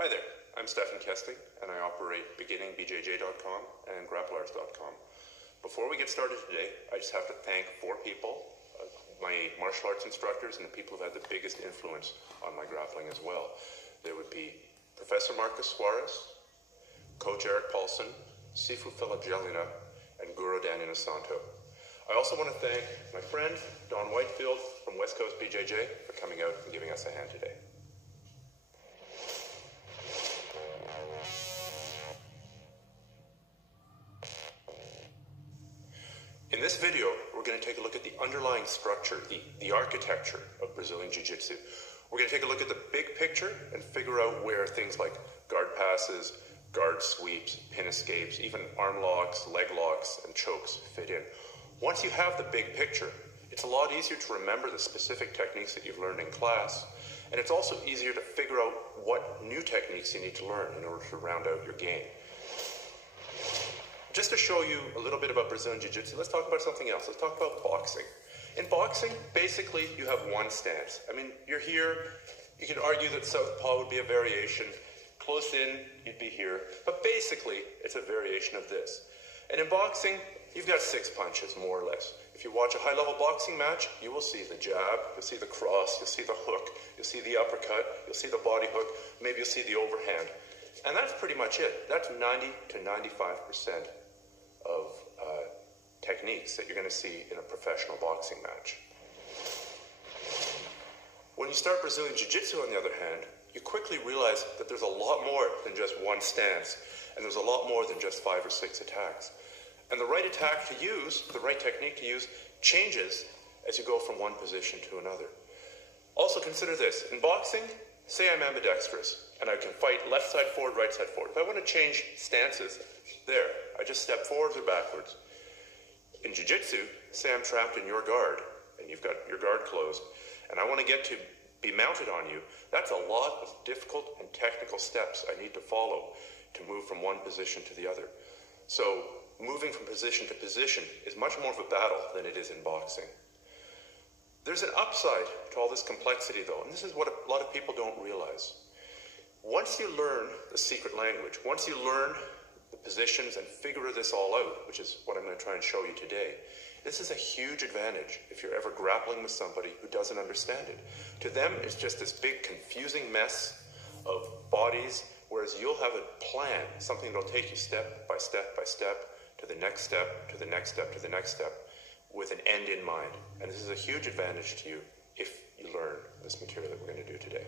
Hi there, I'm Stefan Kesting, and I operate beginningbjj.com and grapplers.com. Before we get started today, I just have to thank four people, my martial arts instructors and the people who've had the biggest influence on my grappling as well. There would be Professor Marcus Suarez, Coach Eric Paulson, Sifu Felagelina, and Guru Danny Nasanto. I also want to thank my friend Don Whitefield from West Coast BJJ for coming out and giving us a hand today. In this video, we're going to take a look at the underlying structure, the architecture of Brazilian Jiu-Jitsu. We're going to take a look at the big picture and figure out where things like guard passes, guard sweeps, pin escapes, even arm locks, leg locks, and chokes fit in. Once you have the big picture, it's a lot easier to remember the specific techniques that you've learned in class, and it's also easier to figure out what new techniques you need to learn in order to round out your game. Just to show you a little bit about Brazilian Jiu-Jitsu, let's talk about something else. Let's talk about boxing. In boxing, basically, you have one stance. I mean, you're here. You can argue that southpaw would be a variation. Close in, you'd be here. But basically, it's a variation of this. And in boxing, you've got 6 punches, more or less. If you watch a high-level boxing match, you will see the jab, you'll see the cross, you'll see the hook, you'll see the uppercut, you'll see the body hook, maybe you'll see the overhand. And that's pretty much it. That's 90 to 95% of techniques that you're going to see in a professional boxing match. When you start Brazilian Jiu-Jitsu, on the other hand, you quickly realize that there's a lot more than just one stance, and there's a lot more than just 5 or 6 attacks. And the right attack to use, the right technique to use, changes as you go from one position to another. Also consider this. In boxing, say I'm ambidextrous, and I can fight left side forward, right side forward. If I want to change stances, there, I just step forwards or backwards. In Jiu-Jitsu, say I'm trapped in your guard, and you've got your guard closed, and I want to get to be mounted on you. That's a lot of difficult and technical steps I need to follow to move from one position to the other. So moving from position to position is much more of a battle than it is in boxing. There's an upside to all this complexity, though, and this is what a lot of people don't realize. Once you learn the secret language, once you learn the positions and figure this all out, which is what I'm going to try and show you today, this is a huge advantage if you're ever grappling with somebody who doesn't understand it. To them, it's just this big confusing mess of bodies, whereas you'll have a plan, something that'll take you step by step by step to the next step, to the next step, to the next step, with an end in mind. And this is a huge advantage to you if you learn this material that we're going to do today.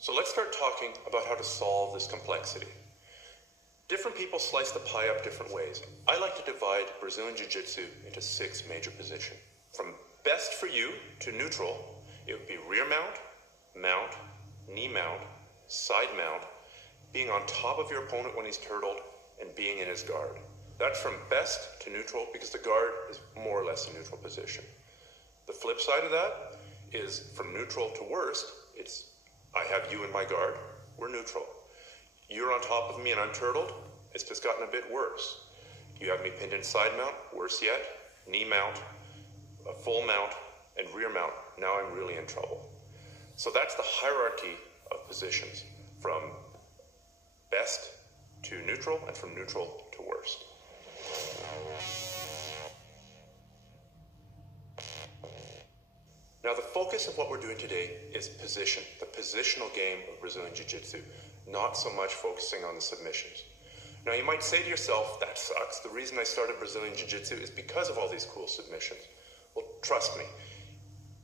So let's start talking about how to solve this complexity. Different people slice the pie up different ways. I like to divide Brazilian Jiu-Jitsu into 6 major positions. From best for you to neutral, it would be rear mount, knee mount, side mount, being on top of your opponent when he's turtled, and being in his guard. That's from best to neutral because the guard is more or less a neutral position. The flip side of that is from neutral to worst, it's I have you in my guard, we're neutral. You're on top of me and I'm turtled, it's just gotten a bit worse. You have me pinned in side mount, worse yet, knee mount, a full mount, and rear mount. Now I'm really in trouble. So that's the hierarchy of positions, from best to neutral and from neutral to worst. Now the focus of what we're doing today is position, the positional game of Brazilian Jiu-Jitsu, not so much focusing on the submissions. Now you might say to yourself, that sucks. The reason I started Brazilian Jiu-Jitsu is because of all these cool submissions. Well, trust me,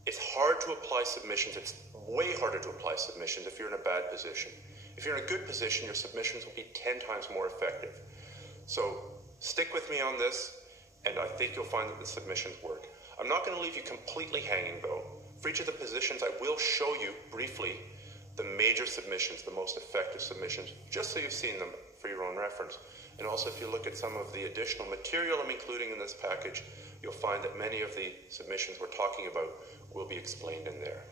it's hard to apply submissions. It's way harder to apply submissions if you're in a bad position. If you're in a good position, your submissions will be 10 times more effective. So stick with me on this, and I think you'll find that the submissions work. I'm not going to leave you completely hanging, though. For each of the positions, I will show you briefly the major submissions, the most effective submissions, just so you've seen them for your own reference. And also, if you look at some of the additional material I'm including in this package, you'll find that many of the submissions we're talking about will be explained in there.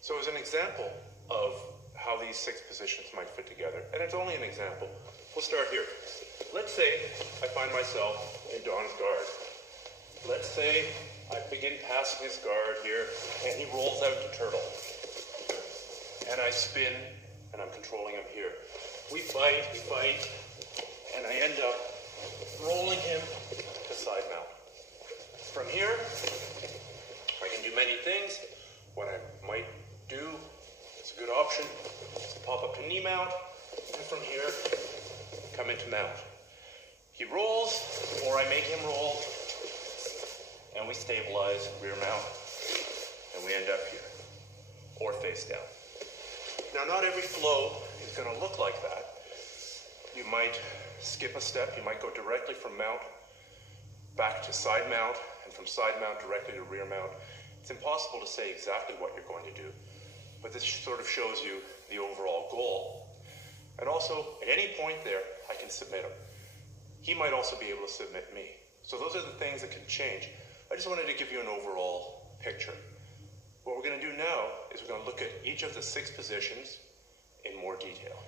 So as an example of how these 6 positions might fit together, and it's only an example, we'll start here. let's say I find myself in Don's guard. Let's say I begin passing his guard here, and he rolls out to turtle. And I spin, and I'm controlling him here. We fight, and I end up rolling him to side mount. From here, I can do many things. What I might do, it's a good option, is to pop up to knee mount, and from here, come into mount. He rolls, or I make him roll, and we stabilize rear mount, and we end up here, or face down. Now, not every flow is going to look like that. You might skip a step. You might go directly from mount back to side mount, and from side mount directly to rear mount. It's impossible to say exactly what you're going to do, but this sort of shows you the overall goal. And also, at any point there, I can submit him. He might also be able to submit me. So those are the things that can change. I just wanted to give you an overall picture. What we're going to do now is we're going to look at each of the 6 positions in more detail.